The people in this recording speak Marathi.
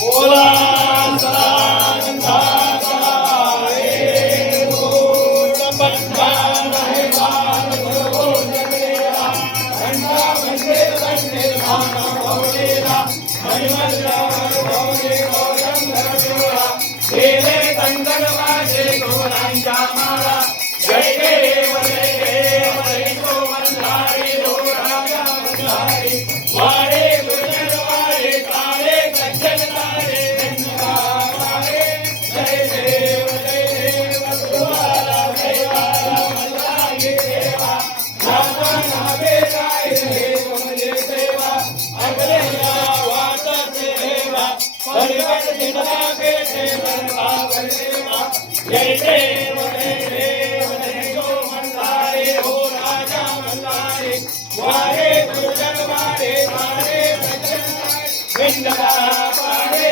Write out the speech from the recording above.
बोला सदानंदाचा रे बोल बंधा नाही बाल हो जगलेला बंधा म्हणजे बंधे भाना भवलेला हरिमल्ला भवले गौरंग देवा गेले कंदन माझे गोरांच्या माळा जय देव जय तो मल्हारी हो राजा मल्हारी वारे गुजर वारे तारे गज्जल तारे वारे जय देव तुम्हाला देवाला मल्हारी देवा राजा नावे गाय रे तुमचे सेवा अगले वाटत देवा परिवर दिनला बेटे बनवा देवा जय देव जय तो मल्हारी हो राजा मल्हारी वारे गुजर वारे तारे गज्जल तारे विंदा पारे